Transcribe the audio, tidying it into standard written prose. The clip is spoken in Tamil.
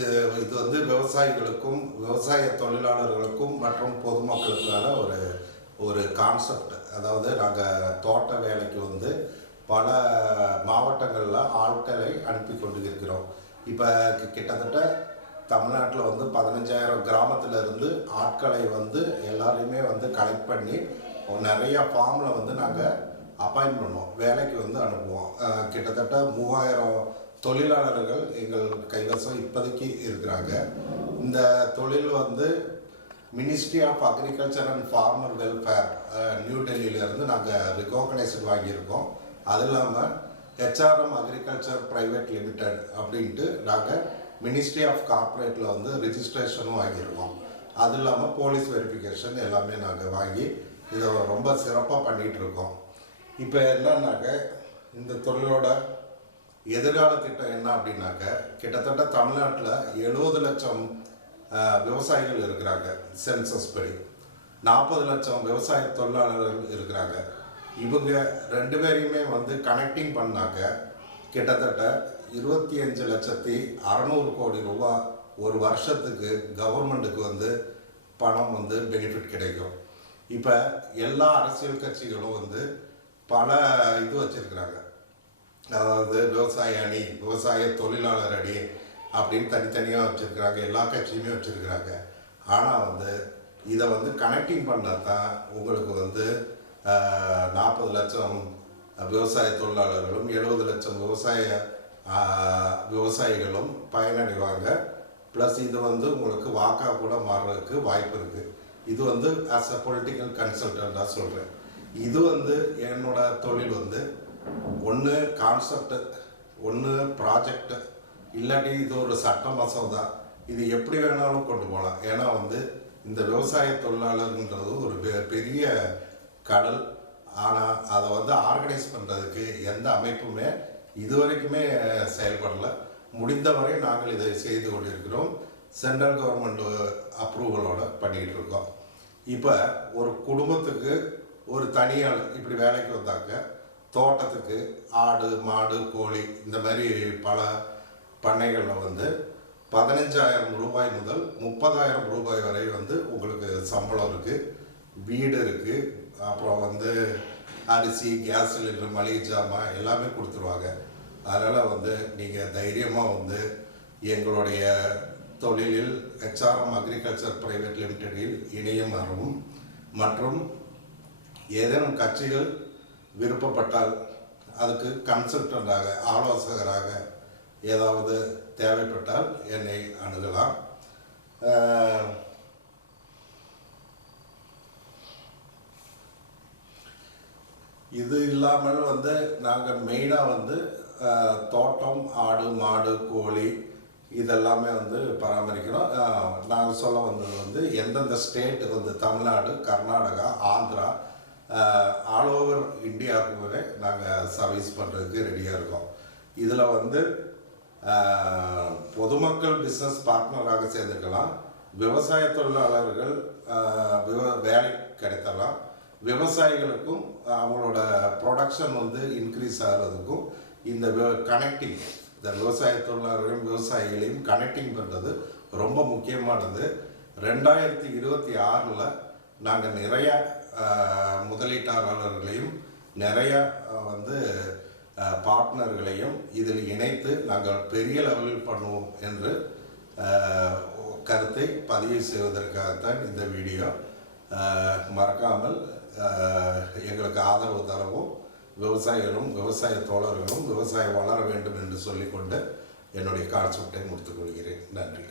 இது வந்து விவசாயிகளுக்கும் விவசாய தொழிலாளர்களுக்கும் மற்றும் பொதுமக்களுக்கான ஒரு கான்செப்ட். அதாவது நாங்கள் தோட்ட வேலைக்கு வந்து பல மாவட்டங்களில் ஆட்களை அனுப்பி கொண்டு இருக்கிறோம். இப்போ கிட்டத்தட்ட தமிழ்நாட்டில் வந்து 15,000 கிராமத்தில் இருந்து ஆட்களை வந்து எல்லாரையுமே வந்து கலெக்ட் பண்ணி நிறைய ஃபார்மில் வந்து நாங்கள் அப்பாயின்ட் பண்ணுவோம், வேலைக்கு வந்து அனுப்புவோம். கிட்டத்தட்ட 3000 தொழிலாளர்கள் எங்கள் கைவசம் இப்போதைக்கு இருக்கிறாங்க. இந்த தொழில் வந்து ministry of agriculture and farmer welfare new டெல்லியிலேருந்து நாங்கள் ரெகக்னைஸ்டு வாங்கியிருக்கோம். அது இல்லாமல் ஹெச்ஆர்எம் அக்ரிகல்ச்சர் ப்ரைவேட் லிமிடெட் அப்படின்ட்டு நாங்கள் மினிஸ்ட்ரி ஆஃப் கார்ப்பரேட்டில் வந்து ரிஜிஸ்ட்ரேஷனும் வாங்கியிருக்கோம். அது இல்லாமல் போலீஸ் வெரிஃபிகேஷன் எல்லாமே நாங்கள் வாங்கி இதை ரொம்ப சிறப்பாக பண்ணிகிட்ருக்கோம். இப்போ என்னன்னாக்க இந்த தொழிலோட எதிர்கால திட்டம் என்ன அப்படின்னாக்க, கிட்டத்தட்ட தமிழ்நாட்டில் 70 லட்சம் விவசாயிகள் இருக்கிறாங்க சென்சஸ் படி. 40 லட்சம் விவசாய தொழிலாளர்கள் இருக்கிறாங்க. இவங்க 2 பேரையுமே வந்து கனெக்டிங் பண்ணாக்க கிட்டத்தட்ட 25,600 கோடி ரூபா ஒரு வருஷத்துக்கு கவர்மெண்ட்டுக்கு வந்து பணம் வந்து பெனிஃபிட் கிடைக்கும். இப்போ எல்லா அரசியல் கட்சிகளும் வந்து பல இது வச்சுருக்கிறாங்க. அதாவது விவசாய அணி, விவசாய தொழிலாளர் அணி அப்படின்னு தனித்தனியாக வச்சுருக்கிறாங்க. எல்லா கட்சியுமே வச்சுருக்கிறாங்க. ஆனால் வந்து இதை வந்து கனெக்டிங் பண்ணால் தான் உங்களுக்கு வந்து 40 லட்சம் விவசாய தொழிலாளர்களும் 70 லட்சம் விவசாயிகளும் பயனடைவாங்க. ப்ளஸ் இது வந்து உங்களுக்கு வாக்காக கூட மாறுறதுக்கு வாய்ப்பு இருக்குது. இது வந்து ஆஸ் அ பொலிட்டிக்கல் கன்சல்டண்ட்டாக சொல்கிறேன். இது வந்து என்னோட தொழில் வந்து ஒன்று கான்செப்டு, ஒன்று ப்ராஜெக்டு, இல்லாட்டி இது ஒரு சட்ட மசோதா. இது எப்படி வேணாலும் கொண்டு போகலாம். ஏன்னா வந்து இந்த விவசாய தொழிலாளர்ன்றது ஒரு பெரிய கடல். ஆனால் அதை வந்து ஆர்கனைஸ் பண்ணுறதுக்கு எந்த அமைப்புமே இதுவரைக்குமே செயல்படலை. முடிந்தவரை நாங்கள் இதை செய்து கொண்டிருக்கிறோம். சென்ட்ரல் கவர்மெண்ட் அப்ரூவலோடு பண்ணிக்கிட்டு இருக்கோம். இப்போ ஒரு குடும்பத்துக்கு ஒரு தனியாள் இப்படி வேலைக்கு வந்தாங்க, தோட்டத்துக்கு ஆடு மாடு கோழி இந்த மாதிரி பல பண்ணைகளில் வந்து 15,000 ரூபாய் முதல் 30,000 ரூபாய் வரை வந்து உங்களுக்கு சம்பளம் இருக்குது, வீடு இருக்குது, அப்புறம் வந்து அரிசி கேஸ் சிலிண்டர் மளிகை ஜாமான் எல்லாமே கொடுத்துருவாங்க. அதனால் வந்து நீங்கள் தைரியமாக வந்து எங்களுடைய தொழிலில் ஹெச்ஆர்எம் அக்ரிகல்ச்சர் ப்ரைவேட் லிமிடெடில் இணையமாகவும் மற்றும் ஏதேனும் கட்சிகள் விருப்பப்பட்டால் அதுக்கு கன்சல்டண்டாக ஆலோசகராக ஏதாவது தேவைப்பட்டால் என்னை அணுகலாம். இது இல்லாமல் வந்து நாங்கள் மெயினாக வந்து தோட்டம், ஆடு மாடு கோழி இதெல்லாமே வந்து பராமரிக்கிறோம். நாங்கள் சொல்ல வந்தது வந்து எந்தெந்த ஸ்டேட்டு வந்து தமிழ்நாடு, கர்நாடகா, ஆந்திரா, ஆல் ஓவர் இந்தியாவுக்கு நாங்கள் சர்வீஸ் பண்ணுறதுக்கு ரெடியாக இருக்கோம். இதில் வந்து பொதுமக்கள் பிஸ்னஸ் பார்ட்னராக சேர்ந்துக்கலாம், விவசாய தொழிலாளர்கள் வேலை கிடைத்தலாம், விவசாயிகளுக்கும் அவங்களோட ப்ரொடக்ஷன் வந்து இன்க்ரீஸ் ஆகிறதுக்கும் இந்த கனெக்டிங், இந்த விவசாய தொழிலாளர்களையும் விவசாயிகளையும் கனெக்டிங் பண்ணுறது ரொம்ப முக்கியமானது. 2026 நாங்கள் நிறைய முதலீட்டாளர்களையும் நிறைய வந்து பார்ட்னர்களையும் இதில் இணைத்து நாங்கள் பெரிய லெவலில் பண்ணுவோம் என்று கருத்தை பதிவு செய்வதற்காகத்தான் இந்த வீடியோ. மறக்காமல் எங்களுக்கு ஆதரவு தரவும், விவசாயிகளும் விவசாய தோழர்களும் விவசாயம் வளர வேண்டும் என்று சொல்லிக்கொண்டு என்னுடைய கான்செப்டை முடித்துக்கொள்கிறேன். நன்றி.